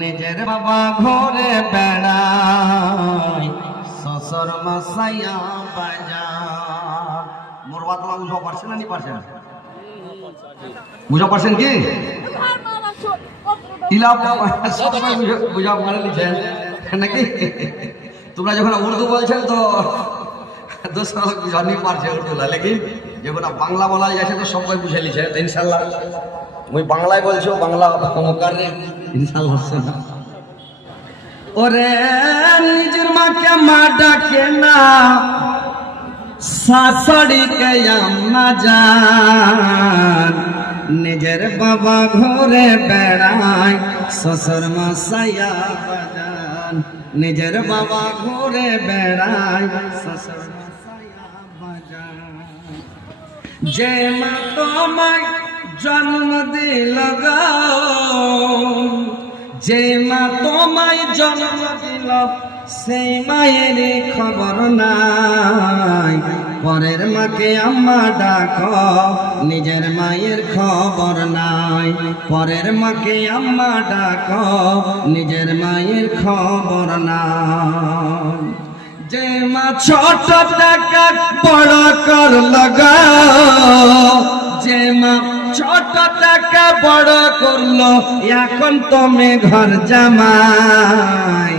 নিজের বাবা ঘরে বেড়ায় শ্বশুর মশাইয়া বাজার। মোর বাতলা বুঝা পারছেন না নি পারছেন? বুঝা পারছেন কি ইলা বুঝা পারে লিখেন নাকি? তোমরা যখন উর্দু বলছেন তো দোসরা জানি পারছে উর্দু না, লেকিন যখন বাংলা বলা যাচ্ছে তো সবাই বুঝে লিছে ইনশাল্লাহ। মুই বাংলায় বলছো, বাংলা মুকারে ইনশাল্লাহ শোনা। ওরে নিজের মাকে মা ডাকে না, শাশুড়িকে আম্মা জান। নিজের বাবা ঘরে বেড়ায় শ্বশুর মশাইয়া বাজান। নিজের বাবা ঘরে বেড়ায় শ্বশুর মশাইয়া বাজান। যে মা তোমায় জন্ম দিল গো, যে মা তোমায় জন্ম দিল সেই মায়ের খবর নাই। পরের মাকে আম্মা ডাকো, নিজের মায়ের খবর নাই। পরের মাকে আম্মা ডাকো, নিজের মায়ের খবর নাই। যে মা ছোট টাকা বড় করল গো, যে মা ছোট টাকা বড় করলো এখন তুমি ঘর জামাই।